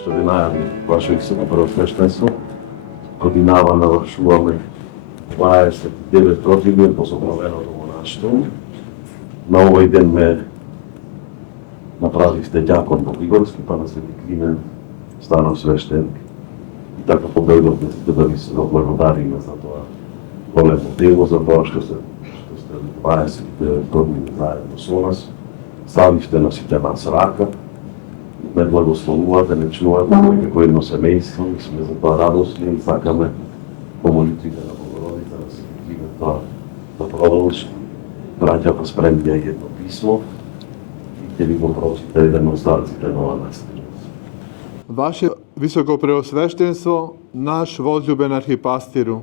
što ви najavim vaše visoko prvosveštenstvo. Godinava навршуваме 29 години од возобновеното монаштво. На овој ден ме направивте ѓакон во Пригорски, па на Свети Климен станав свештеник. И така победовме сите да ви се благодариме за тоа големо дело, за тоа што сте 29 години заедно со нас. Ставивте на сите нас рака, ме благословувате, не чувате како едно семејство, и сме за тоа радосни и сакаме по молитвите на Богородица да се видиме тоа да продолжи. Браќата спремија едно писмо и ќе ви го прочита еден од старците на манастирот. Ваше Високопреосвещенство, наш возлюбен архипастиру,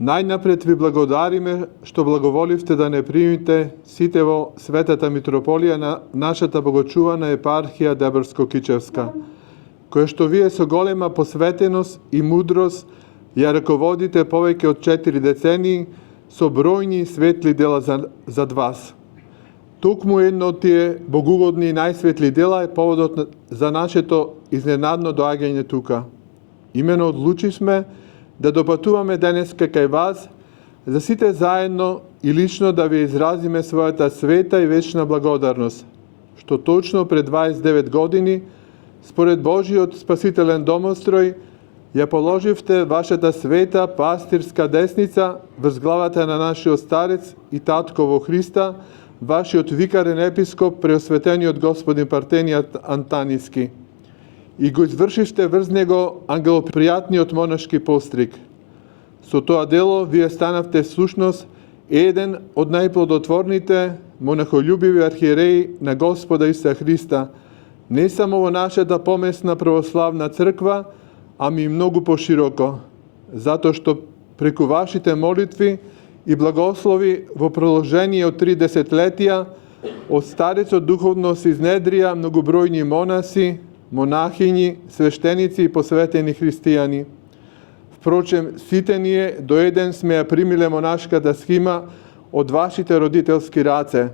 најнапред ви благодариме што благоволивте да не примите сите во Светата Митрополија на нашата богочувана епархија Дебрско-Кичевска, која што вие со голема посветеност и мудрост ја раководите повеќе од 4 децении со бројни светли дела зад вас. Токму едно од тие богугодни и најсветли дела е поводот за нашето изненадно доаѓање тука. Имено одлучивме да допатуваме денеска кај вас, за сите заедно и лично да ви изразиме својата света и вечна благодарност, што точно пред 29 години, според Божиот спасителен домострој, ја положивте вашата света пастирска десница врз главата на нашиот старец и татко во Христа, вашиот викарен епископ, преосветениот господин Партенијат Антаниски. И го извршивте врз него ангелопријатниот монашки постриг. Со тоа дело вие станавте всушност еден од најплодотворните монахолюбиви архиереи на Господа Исуса Христа, не само во нашата помесна православна црква, ами и многу пошироко, затоа што преку вашите молитви и благослови во продолжение од 3 десетлетија од старецот духовно се изнедрија многобројни монаси, монахињи, свештеници и посветени христијани. Впрочем, сите ние до еден сме ја примиле монашката схема од вашите родителски раце.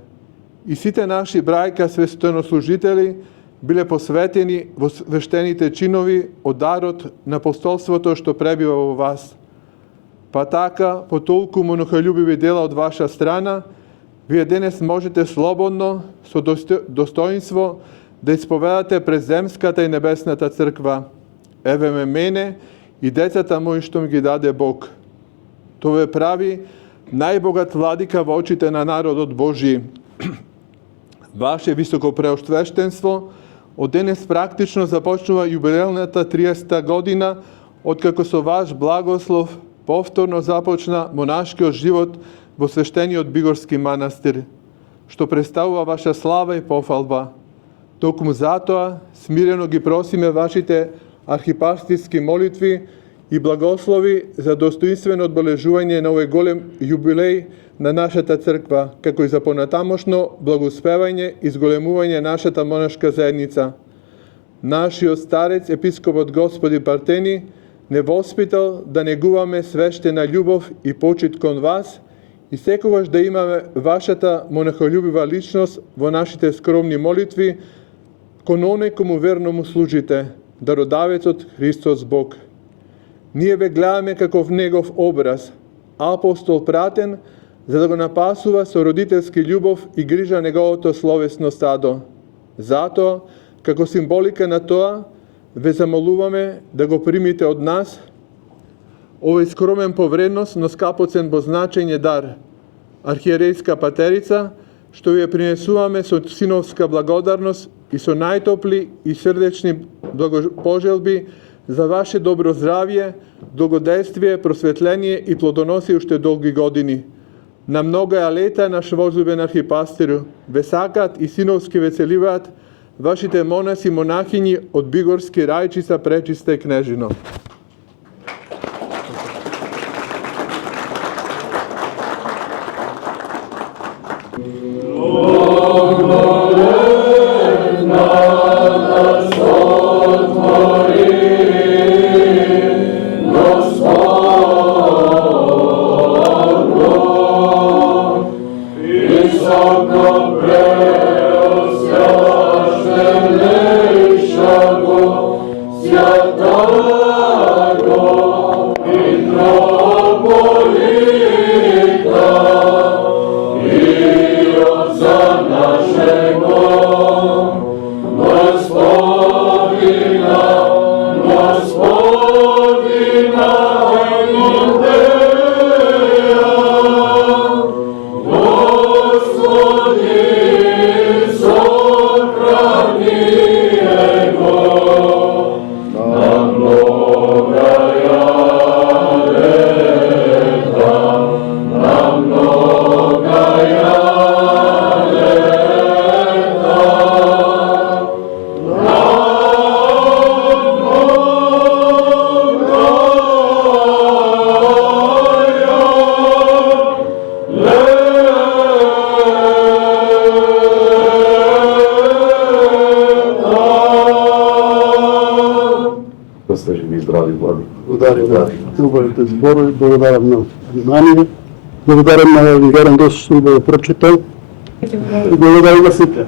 И сите наши брајка свештенослужители биле посветени во свештените чинови од дарот на апостолството што пребива во вас. Па така, по толку монахолюбиви дела од ваша страна, вие денес можете слободно, со достоинство, да исповедате пред земската и небесната црква. Еве ме мене и децата мои што ми ги даде Бог. Тоа прави најбогат владика во очите на народот Божи. Ваше Високопреосвещенство, од денес практично започнува јубилејната 30-та година, откако со ваш благослов повторно започна монашкиот живот во свештениот Бигорски манастир, што представува ваша слава и пофалба. Токму затоа, смирено ги просиме вашите архипастирски молитви и благослови за достоинствено одбележување на овој голем јубилеј на нашата црква, како и за понатамошно благоуспевање и зголемување нашата монашка заедница. Нашиот старец, епископот Господи Партени, не воспитал да негуваме свештена љубов и почит кон вас и секогаш да имаме вашата монахолюбива личност во нашите скромни молитви кон оној кому верно му служите, дародавецот Христос Бог. Ние ве гледаме како в негов образ, апостол пратен, за да го напасува со родителски љубов и грижа неговото словесно стадо. Затоа, како символика на тоа, ве замолуваме да го примите од нас овој скромен по вредност, но скапоцен по значење дар, архиерејска патерица, што ви ја принесуваме со синовска благодарност и со најтопли и срдечни благопожелби за ваше добро здравје, долгодействие, просветление и плодоноси уште долги години. На многоја лета наш возлюбен архипастиру, ве сакаат и синовски веселиваат вашите монаси и монахињи од Бигорски Рајчица, Пречиста и Кнежино. да сте живи и здрави, Влади. Благодарим на хубавите зборови, благодарам на внимание, благодарам на Вигарен Досич да го прочитал и благодарам на сите.